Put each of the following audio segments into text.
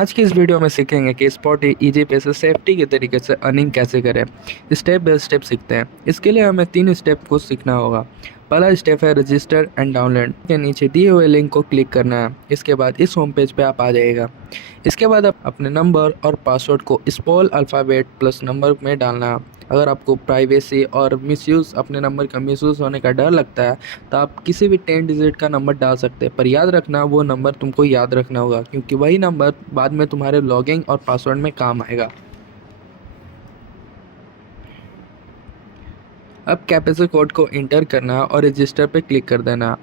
आज की इस वीडियो में सीखेंगे कि स्पॉटी इजी पे से सेफ्टी के तरीके से अर्निंग कैसे करें। स्टेप बाय स्टेप सीखते हैं। इसके लिए हमें 3 स्टेप को सीखना होगा। पहला स्टेप है रजिस्टर एंड डाउनलोड। के नीचे दिए हुए लिंक को क्लिक करना है। इसके बाद इस होम पेज पे आप आ जाएगा। इसके बाद आप अपने नंबर और पासवर्ड को स्मॉल अल्फ़ाबेट प्लस नंबर में डालना है। अगर आपको प्राइवेसी और मिसयूज़ अपने नंबर का मिसयूज़ होने का डर लगता है तो आप किसी भी 10 डिजिट का नंबर डाल सकते हैं, पर याद रखना वो नंबर तुमको याद रखना होगा, क्योंकि वही नंबर बाद में तुम्हारे लॉगिंग और पासवर्ड में काम आएगा। अब कैप्चा कोड को इंटर करना और रजिस्टर पे क्लिक कर देना।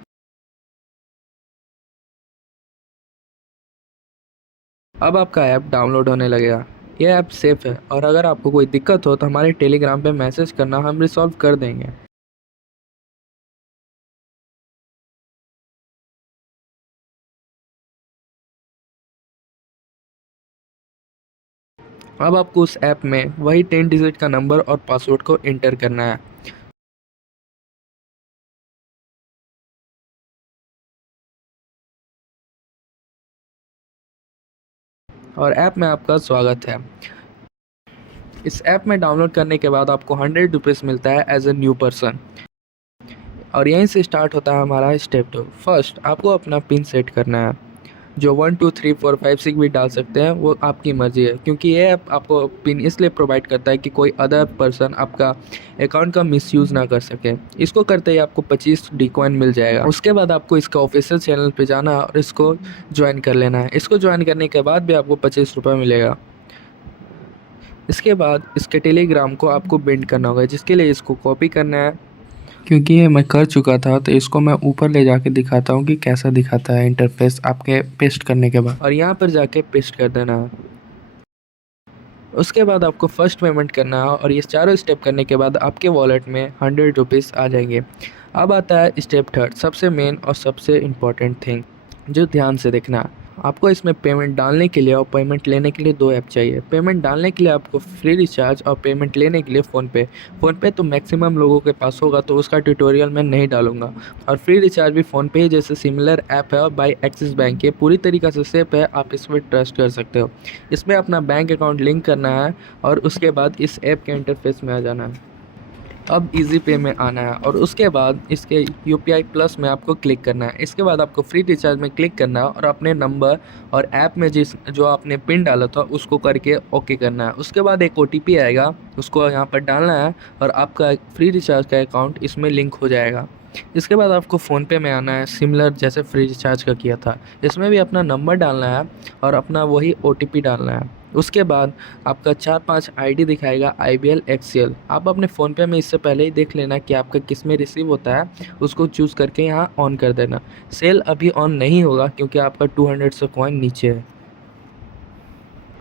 अब आपका ऐप डाउनलोड होने लगेगा। यह ऐप सेफ है और अगर आपको कोई दिक्कत हो तो हमारे टेलीग्राम पे मैसेज करना, हम रिसॉल्व कर देंगे। अब आपको उस ऐप में वही 10 डिजिट का नंबर और पासवर्ड को इंटर करना है। और ऐप में आपका स्वागत है। इस ऐप में डाउनलोड करने के बाद आपको 100 रुपीज़ मिलता है एज ए न्यू पर्सन। और यहीं से स्टार्ट होता है हमारा स्टेप 2। फर्स्ट आपको अपना पिन सेट करना है। जो 1 2 3 4 5 6 भी डाल सकते हैं, वो आपकी मर्ज़ी है, क्योंकि ये ऐप आपको पिन इसलिए प्रोवाइड करता है कि कोई अदर पर्सन आपका अकाउंट का मिसयूज़ ना कर सके। इसको करते ही आपको 25 डी कॉइन मिल जाएगा। उसके बाद आपको इसका ऑफिशियल चैनल पे जाना है और इसको ज्वाइन कर लेना है। इसको ज्वाइन करने के बाद भी आपको 25 रुपये मिलेगा। इसके बाद इसके टेलीग्राम को आपको बिल्ड करना होगा, जिसके लिए इसको कॉपी करना है। क्योंकि ये मैं कर चुका था तो इसको मैं ऊपर ले जाके दिखाता हूँ कि कैसा दिखाता है इंटरफेस आपके पेस्ट करने के बाद, और यहाँ पर जाके पेस्ट कर देना है। उसके बाद आपको फर्स्ट पेमेंट करना है और ये चारों स्टेप करने के बाद आपके वॉलेट में 100 रुपीज़ आ जाएंगे। अब आता है स्टेप थर्ड, सबसे मेन और सबसे इम्पॉर्टेंट थिंग जो ध्यान से देखना है। आपको इसमें पेमेंट डालने के लिए और पेमेंट लेने के लिए 2 ऐप चाहिए। पेमेंट डालने के लिए आपको फ्री रिचार्ज और पेमेंट लेने के लिए फ़ोनपे तो मैक्सिमम लोगों के पास होगा, तो उसका ट्यूटोरियल मैं नहीं डालूंगा। और फ्री रिचार्ज भी फ़ोनपे ही जैसे सिमिलर ऐप है और बाय एक्सिस बैंक के पूरी तरीक़ा से सेफ है, आप इस पर ट्रस्ट कर सकते हो। इसमें अपना बैंक अकाउंट लिंक करना है और उसके बाद इस ऐप के इंटरफेस में आ जाना है। अब इजी पे में आना है और उसके बाद इसके यूपीआई प्लस में आपको क्लिक करना है। इसके बाद आपको फ्री रिचार्ज में क्लिक करना है और अपने नंबर और ऐप में जो आपने पिन डाला था उसको करके ओके करना है। उसके बाद एक ओटीपी आएगा, उसको यहाँ पर डालना है और आपका फ्री रिचार्ज का अकाउंट इसमें लिंक हो जाएगा। इसके बाद आपको फ़ोनपे में आना है, सिमिलर जैसे फ्री रिचार्ज का किया था। इसमें भी अपना नंबर डालना है और अपना वही ओटीपी डालना है। उसके बाद आपका 4-5 आईडी दिखाएगा IBL XCL। आप अपने फ़ोनपे में इससे पहले ही देख लेना कि आपका किस में रिसीव होता है, उसको चूज़ करके यहाँ ऑन कर देना। सेल अभी ऑन नहीं होगा क्योंकि आपका 200 से कॉइन नीचे है।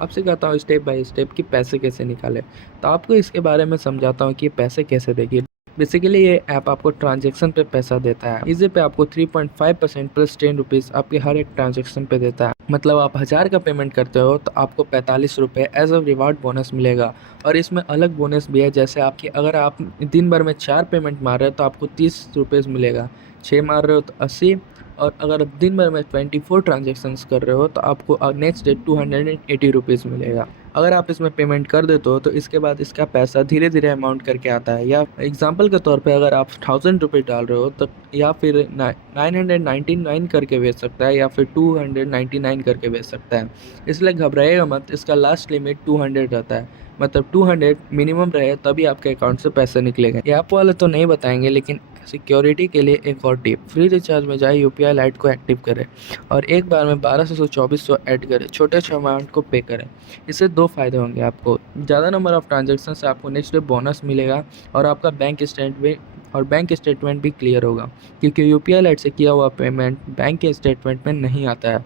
अब सिखाता हूँ स्टेप बाय स्टेप कि पैसे कैसे निकालें। तो आपको इसके बारे में समझाता हूँ कि पैसे कैसे देगी। बेसिकली ये ऐप आपको ट्रांजैक्शन पे पैसा देता है। इसी पे आपको 3.5% प्लस 10 रुपीज़ आपके हर एक ट्रांजैक्शन पे देता है। मतलब आप 1000 का पेमेंट करते हो तो आपको 45 रुपये एज अ रिवार्ड बोनस मिलेगा। और इसमें अलग बोनस भी है, जैसे आपकी अगर आप दिन भर में 4 पेमेंट मार रहे हो तो आपको 30 रुपीज़ मिलेगा, 6 मार रहे हो तो 80, और अगर आप दिन भर में 24 ट्रांजेक्शन्स कर रहे हो तो आपको नेक्स्ट डे 280 रुपीज़ मिलेगा। अगर आप इसमें पेमेंट कर देते हो तो इसके बाद इसका पैसा धीरे धीरे अमाउंट करके आता है। या एग्जांपल के तौर पे अगर आप 1000 रुपये डाल रहे हो तो या फिर 999 करके बेच सकता है या फिर 299 करके बेच सकता है। इसलिए घबराइएगा मत, इसका लास्ट लिमिट 200 रहता है। मतलब 200 मिनिमम रहे तभी आपके अकाउंट से पैसे निकलेंगे। ये ऐप वाले तो नहीं बताएंगे, लेकिन सिक्योरिटी के लिए एक और टिप, फ्री रिचार्ज में जाए यूपीआई लाइट को एक्टिव करें और एक बार में 1200 से 2400 ऐड करें, छोटे अमाउंट को पे करें। इससे 2 फ़ायदे होंगे आपको। ज़्यादा नंबर ऑफ़ ट्रांजैक्शन से आपको नेक्स्ट डे बोनस मिलेगा और आपका बैंक स्टेटमेंट भी क्लियर होगा, क्योंकि यूपीआई लाइट से किया हुआ पेमेंट बैंक के स्टेटमेंट में नहीं आता है।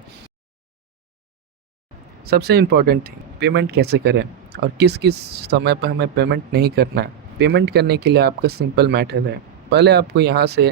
सबसे इम्पॉर्टेंट थिंग, पेमेंट कैसे करें और किस किस समय पर हमें पेमेंट नहीं करना है। पेमेंट करने के लिए आपका सिंपल मेथड है। पहले आपको यहाँ से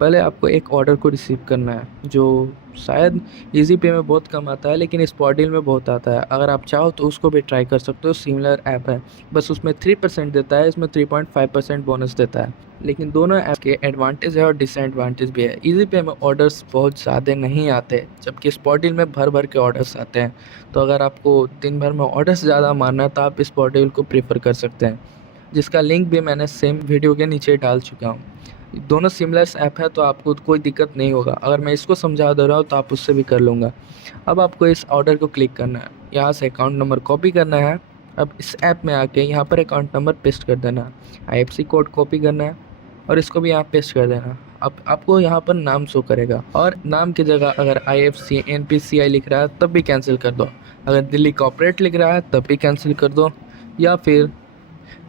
पहले आपको एक ऑर्डर को रिसीव करना है, जो शायद ईज़ी पे में बहुत कम आता है लेकिन स्पॉट में बहुत आता है। अगर आप चाहो तो उसको भी ट्राई कर सकते हो, सिमिलर ऐप है, बस उसमें 3% देता है, इसमें 3.5% बोनस देता है। लेकिन दोनों ऐप के एडवांटेज है और डिसएडवांटेज भी है। ईज़ी पे में ऑर्डर्स बहुत ज़्यादा नहीं आते, जबकि स्पॉटिल में भर के ऑर्डर्स आते हैं। तो अगर आपको दिन भर में ऑर्डर्स ज़्यादा मारना है तो आप स्पॉटिल को प्रेफर कर सकते हैं, जिसका लिंक भी मैंने सेम वीडियो के नीचे डाल चुका हूँ। दोनों सिमिलर ऐप है तो आपको कोई दिक्कत नहीं होगा। अगर मैं इसको समझा दे रहा हूँ तो आप उससे भी कर लूँगा। अब आपको इस ऑर्डर को क्लिक करना है, यहाँ से अकाउंट नंबर कॉपी करना है। अब इस ऐप में आके यहाँ पर अकाउंट नंबर पेस्ट कर देना है, IFSC कोड कॉपी करना है और इसको भी यहाँ पेस्ट कर देना। अब आपको यहाँ पर नाम शो करेगा और नाम की जगह अगर IFSC NPCI लिख रहा है तब भी कैंसिल कर दो। अगर दिल्ली कॉर्पोरेट लिख रहा है तब भी कैंसिल कर दो, या फिर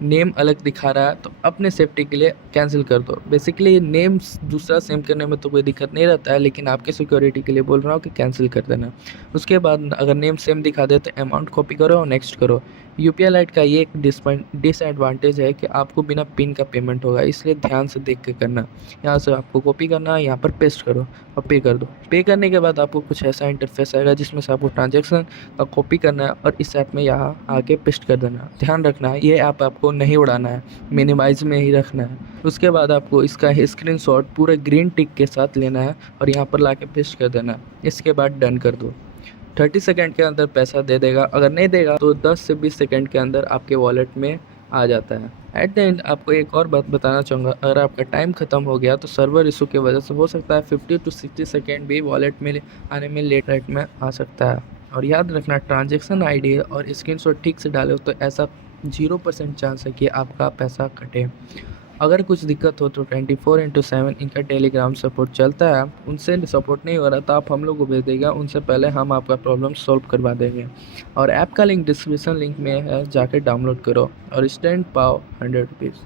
नेम अलग दिखा रहा है तो अपने सेफ्टी के लिए कैंसिल कर दो। बेसिकली नेम दूसरा सेम करने में तो कोई दिक्कत नहीं रहता है, लेकिन आपके सिक्योरिटी के लिए बोल रहा हूँ कि कैंसिल कर देना। उसके बाद अगर नेम सेम दिखा दे तो अमाउंट कॉपी करो और नेक्स्ट करो। UPI लाइट का ये एक डिसएडवांटेज है कि आपको बिना पिन का पेमेंट होगा, इसलिए ध्यान से देख के करना। यहाँ से आपको कॉपी करना है, यहाँ पर पेस्ट करो और पे कर दो। पे करने के बाद आपको कुछ ऐसा इंटरफेस आएगा जिसमें से आपको ट्रांजेक्शन का कॉपी करना है और इस ऐप में यहाँ आके पेस्ट कर देना है। ध्यान रखना है ये ऐप आपको नहीं उड़ाना है, मिनिमाइज में ही रखना है। उसके बाद आपको इसका स्क्रीनशॉट पूरे ग्रीन टिक के साथ लेना है और यहाँ पर लाके पेस्ट कर देना है। इसके बाद डन कर दो। 30 सेकंड के अंदर पैसा दे देगा, अगर नहीं देगा तो 10 से 20 सेकंड के अंदर आपके वॉलेट में आ जाता है। एट द एंड आपको एक और बात बताना चाहूँगा, अगर आपका टाइम ख़त्म हो गया तो सर्वर इशू की वजह से हो सकता है 50 to 60 सेकेंड भी वॉलेट में आने में लेट में आ सकता है। और याद रखना, ट्रांजेक्शन ID और स्क्रीनशॉट ठीक से डालो तो ऐसा 0% चांस है कि आपका पैसा कटे। अगर कुछ दिक्कत हो तो 24/7 इनका टेलीग्राम सपोर्ट चलता है, उनसे सपोर्ट नहीं हो रहा तो आप हम लोग को भेज देगा, उनसे पहले हम आपका प्रॉब्लम सॉल्व करवा देंगे। और ऐप का लिंक डिस्क्रिप्शन लिंक में है, जाके डाउनलोड करो और इंस्टेंट पाओ 100 रुपीज़।